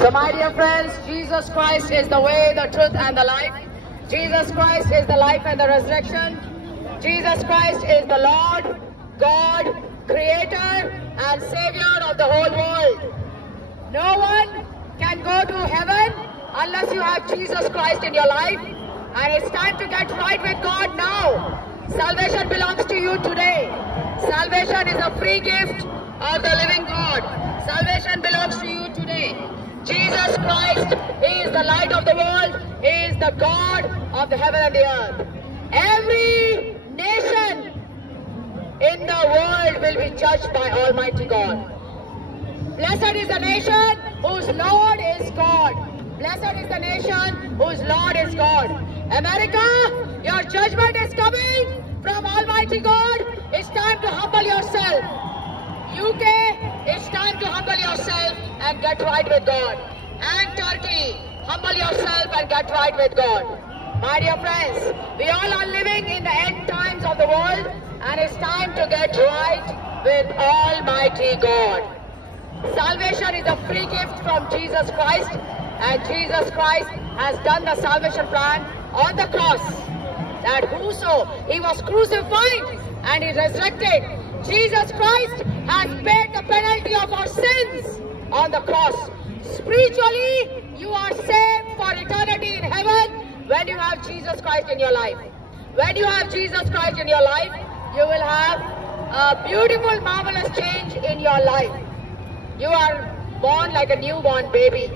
So my dear friends, Jesus Christ is the way, the truth and the life. Jesus Christ is the life and the resurrection. Jesus Christ is the Lord, God, Creator and Savior of the whole world. No one can go to heaven unless you have Jesus Christ in your life. And it's time to get right with God now. Salvation belongs to you today. Salvation is a free gift of the living God. Salvation belongs to you today. Jesus Christ is the light of the world. He is the God of the heaven and the earth. Every nation in the world will be judged by Almighty God. Blessed is the nation whose Lord is God. Blessed is the nation whose Lord is God. America, your judgment is coming from Almighty God. It's time to humble yourself. UK, it's time to humble yourself and get right with God. And Turkey, humble yourself and get right with God. My dear friends, we all are living in the end times of the world, and it's time to get right with Almighty God. Salvation is a free gift from Jesus Christ, and Jesus Christ has done the salvation plan on the cross. That whoso, he was crucified and he resurrected. Jesus Christ has paid the penalty of our sins on the cross. Spiritually, you are saved for eternity in heaven when you have Jesus Christ in your life. When you have Jesus Christ in your life, you will have a beautiful, marvelous change in your life. You are born like a newborn baby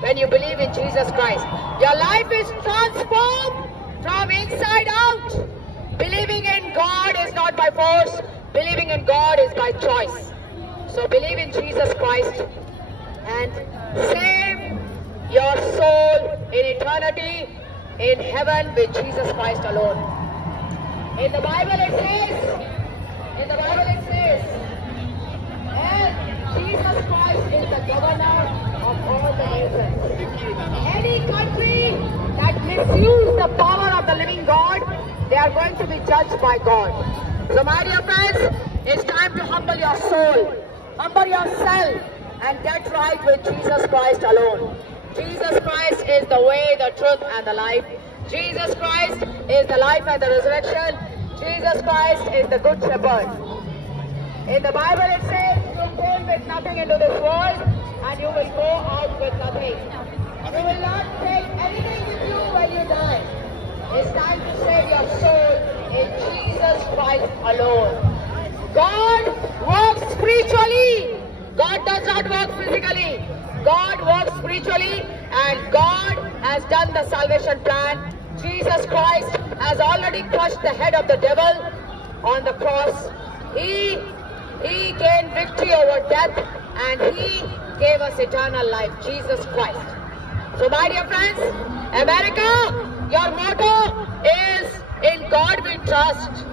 when you believe in Jesus Christ. Your life is transformed from inside out. Believing in God is not by force. Believing in God is by choice. So believe in Jesus Christ and save your soul in eternity in heaven with Jesus Christ alone. In the Bible it says, and Jesus Christ is the governor of all the nations. Any country that misuses the power of the living God, they are going to be judged by God. So my dear friends, it's time to humble your soul, humble yourself and get right with Jesus Christ alone. Jesus Christ is the way, the truth and the life. Jesus Christ is the life and the resurrection. Jesus Christ is the good shepherd. In the Bible it says, you came with nothing into this world and you will go out with nothing. You will not take anything with you when you die. It's time to save your soul in Jesus Christ alone. God works spiritually. God does not work physically. God works spiritually, and God has done the salvation plan. Jesus Christ has already crushed the head of the devil on the cross. He gained victory over death, and He gave us eternal life, Jesus Christ. So my dear friends, America, your motto is, in God we trust,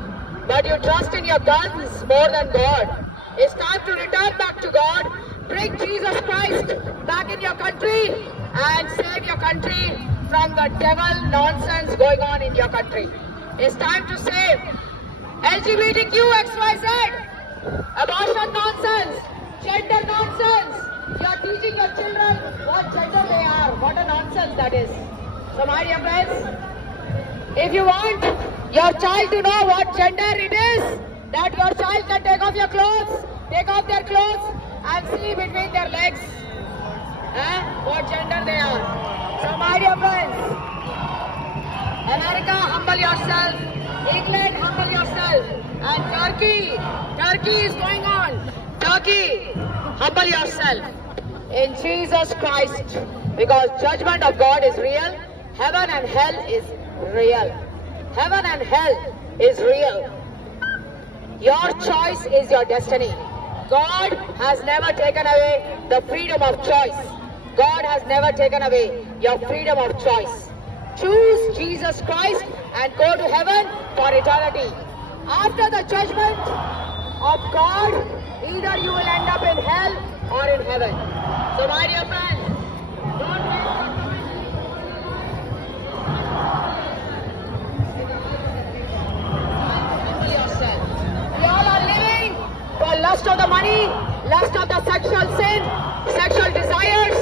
but you trust in your guns more than God. It's time to return back to God, bring Jesus Christ back in your country and save your country from the devil nonsense going on in your country. It's time to save LGBTQ, XYZ, abortion nonsense, gender nonsense. You are teaching your children what gender they are. What a nonsense that is. So my dear friends, if you want your child to know what gender it is, that your child can take off your clothes, take off their clothes and see between their legs what gender they are. So my dear friends, America, humble yourself. England, humble yourself. And Turkey is going on. Turkey, humble yourself in Jesus Christ, because judgment of God is real. Heaven and hell is real. Heaven and hell is real. Your choice is your destiny. God has never taken away the freedom of choice. God has never taken away your freedom of choice. Choose Jesus Christ and go to heaven for eternity. After the judgment of God, either you will end up in hell or in heaven. So my dear friends, don't waste your time. Humble yourself. We all are living for lust of the money, lust of the sexual sin, sexual desires,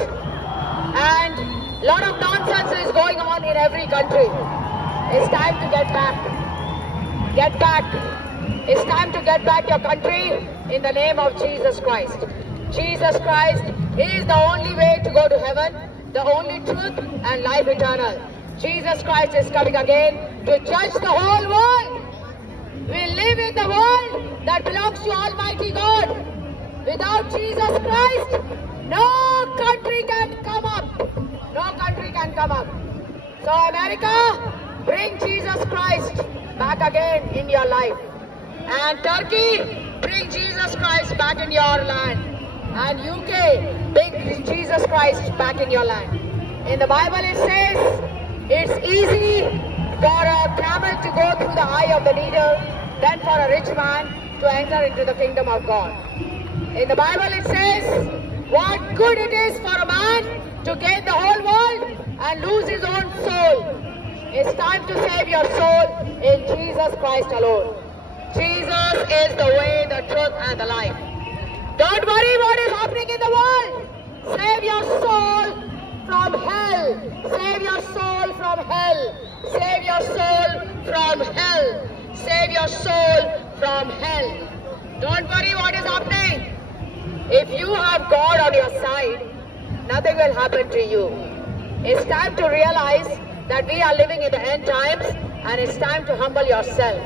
in every country. It's time to get back. Get back. It's time to get back your country in the name of Jesus Christ. Jesus Christ is the only way to go to heaven, the only truth and life eternal. Jesus Christ is coming again to judge the whole world. We live in the world that belongs to Almighty God. Without Jesus Christ, no country can come up. No country can come up. So America, bring Jesus Christ back again in your life. And Turkey, bring Jesus Christ back in your land. And UK, bring Jesus Christ back in your land. In the Bible it says, it's easy for a camel to go through the eye of the needle than for a rich man to enter into the kingdom of God. In the Bible it says, what good it is for a man to gain the whole world and lose his own soul. It's time to save your soul in Jesus Christ alone. Jesus is the way, the truth and the life. Don't worry what is happening in the world. Save your soul from hell. Save your soul from hell. Save your soul from hell. Save your soul from hell. Don't worry what is happening. If you have God on your side, nothing will happen to you. It's time to realize that we are living in the end times, and it's time to humble yourself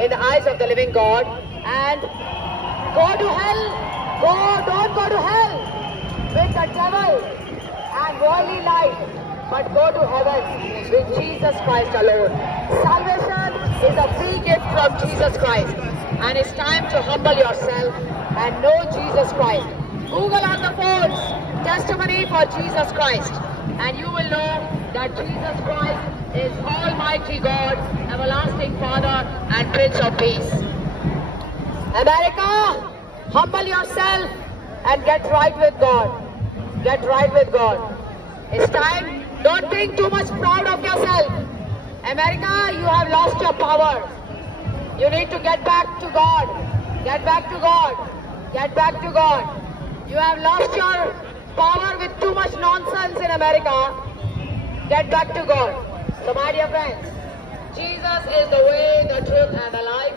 in the eyes of the living God and go to hell. Don't go to hell with the devil and worldly life, but go to heaven with Jesus Christ alone. Salvation is a free gift from Jesus Christ, and it's time to humble yourself and know Jesus Christ. Google on the phones, testimony for Jesus Christ, and you will know that Jesus Christ is Almighty God, everlasting Father and Prince of Peace. America, humble yourself and get right with God. Get right with God. It's time. Don't think too much proud of yourself. America, you have lost your power. You need to get back to God. Get back to God. Get back to God. You have lost your power with too much nonsense in America. Get back to God. So my dear friends, Jesus is the way, the truth and the life.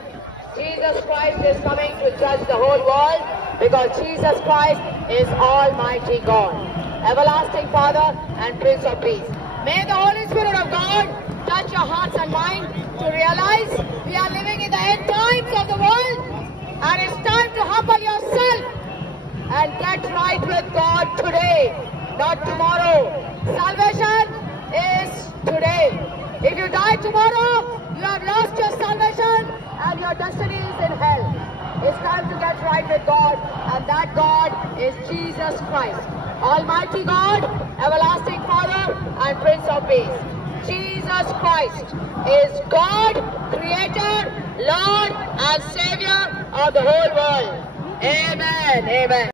Jesus Christ is coming to judge the whole world because Jesus Christ is Almighty God, everlasting Father and Prince of Peace. May the Holy Spirit of God touch your hearts and minds to realize we are living in the end times of the world, and it's time to humble yourself and get right with God today, not tomorrow. Salvation is today. If you die tomorrow, you have lost your salvation and your destiny is in hell. It's time to get right with God, and that God is Jesus Christ, Almighty God, everlasting Father and Prince of Peace. Jesus Christ is God, Creator, Lord and Savior of the whole world. Amen. Amen.